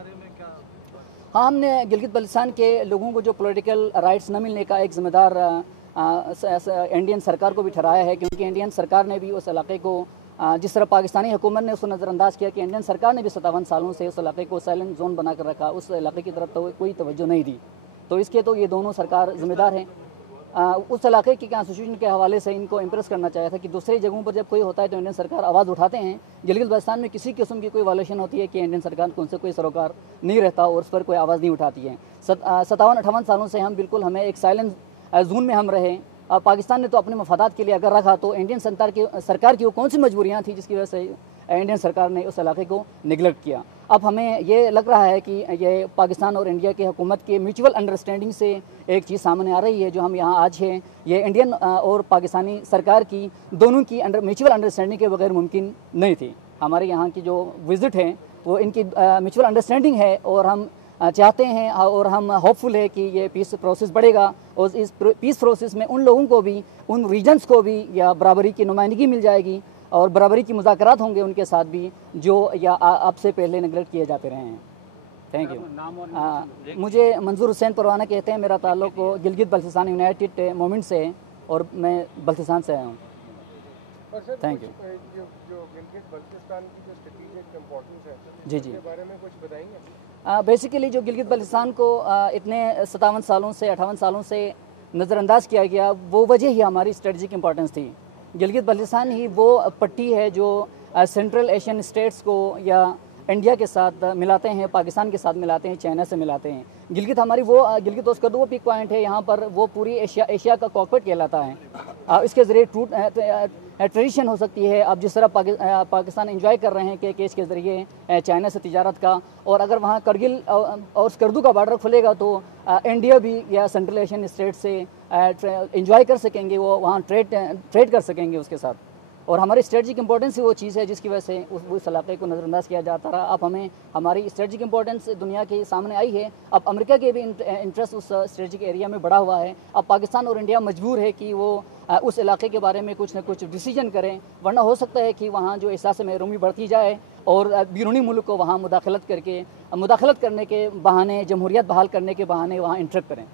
बारे में क्या? हाँ, हमने गिलगित बल्तिस्तान के लोगों को जो पॉलिटिकल राइट्स न मिलने का एक जिम्मेदार इंडियन सरकार को भी ठहराया है, क्योंकि इंडियन सरकार ने भी उस इलाके को जिस तरह पाकिस्तानी हुकूमत ने उसको नज़रअंदाज किया कि इंडियन सरकार ने भी 57 सालों से उस इलाके को साइलेंट जोन बनाकर रखा, उस इलाके की तरफ तो कोई तवज्जो नहीं दी। तो इसके तो ये दोनों सरकार जिम्मेदार हैं। उस इलाके की कॉन्स्टिट्यूशन के हवाले से इनको इम्प्रेस करना चाहिए था कि दूसरी जगहों पर जब कोई होता है तो इंडियन सरकार आवाज़ उठाते हैं। गिलगित बल्तिस्तान में किसी किस्म की कोई वायलेशन होती है कि इंडियन सरकार को उनसे कोई सरोकार नहीं रहता और उस पर कोई आवाज़ नहीं उठाती है। 57-58 सालों से हम बिल्कुल हमें एक साइलेंट जोन में हम रहे। पाकिस्तान ने तो अपने मफादात के लिए अगर रखा तो इंडियन सरकार की वो कौन सी मजबूरियाँ थी जिसकी वजह से इंडियन सरकार ने उस इलाके को निगलेक्ट किया। अब हमें ये लग रहा है कि ये पाकिस्तान और इंडिया की हुकूमत के म्यूचुअल अंडरस्टैंडिंग से एक चीज़ सामने आ रही है। जो हम यहाँ आज हैं, ये इंडियन और पाकिस्तानी सरकार की दोनों की म्यूचुअल अंडरस्टैंडिंग के बगैर मुमकिन नहीं थी। हमारे यहाँ की जो विज़िट है वो इनकी म्यूचुअल अंडरस्टैंडिंग है और हम चाहते हैं और हम होपफुल है कि ये पीस प्रोसेस बढ़ेगा और इस पीस प्रोसेस में उन लोगों को भी, उन रीजन्स को भी या बराबरी की नुमाइंदगी मिल जाएगी और बराबरी की मुज़ाकरात होंगे उनके साथ भी जो या अब से पहले नेगलेक्ट किए जाते रहे हैं। Thank you. मुझे मंजूर हुसैन परवाना कहते हैं। मेरा ताल्लुक गिलगित बल्तिस्तान यूनाइटेड मूवमेंट से है और मैं बल्तिस्तान से आया हूँ। Thank you. जो गिलगित बल्तिस्तान की जो स्ट्रेटेजिक इम्पोर्टेंस है, जी उसके बारे में कुछ बताएंगे? बेसिकली जो गिलगित बल्तिस्तान को इतने 57 सालों से 58 सालों से नज़रअंदाज किया गया, वो वजह ही हमारी स्ट्रेटजिक इंपॉर्टेंस थी। गिलगित बल्तिस्तान ही वो पट्टी है जो सेंट्रल एशियन स्टेट्स को या इंडिया के साथ मिलाते हैं, पाकिस्तान के साथ मिलाते हैं, चाइना से मिलाते हैं। गिलगित हमारी वो गिलगित उसका वो पिक पॉइंट है, यहाँ पर वो पूरी एशिया का कॉकपिट कहलाता है। इसके ज़रिए ट्रेडिशन हो सकती है। अब जिस तरह पाकिस्तान एंजॉय कर रहे हैं कि केस के ज़रिए चाइना से तिजारत का, और अगर वहाँ करगिल और स्कर्दू का बॉर्डर खुलेगा तो इंडिया भी या सेंट्रल एशियन स्टेट से एंजॉय कर सकेंगे, वो वहाँ ट्रेड कर सकेंगे उसके साथ। और हमारी स्ट्रेटजिक इंपॉर्टेंस ही वो चीज़ है जिसकी वजह से उस इलाके को नज़रअंदाज किया जाता रहा। अब हमें हमारी स्ट्रेटजिक इंपॉर्टेंस दुनिया के सामने आई है। अब अमेरिका के भी इंटरेस्ट उस स्ट्रेटजिक एरिया में बढ़ा हुआ है। अब पाकिस्तान और इंडिया मजबूर है कि वो उस इलाके के बारे में कुछ न कुछ डिसीजन करें, वरना हो सकता है कि वहाँ जो एहसास महरूमी बढ़ती जाए और बैरूनी मुल्क को वहाँ मुदाखलत करने के बहाने, जमहूरियत बहाल करने के बहाने वहाँ इंटरप्ट करें।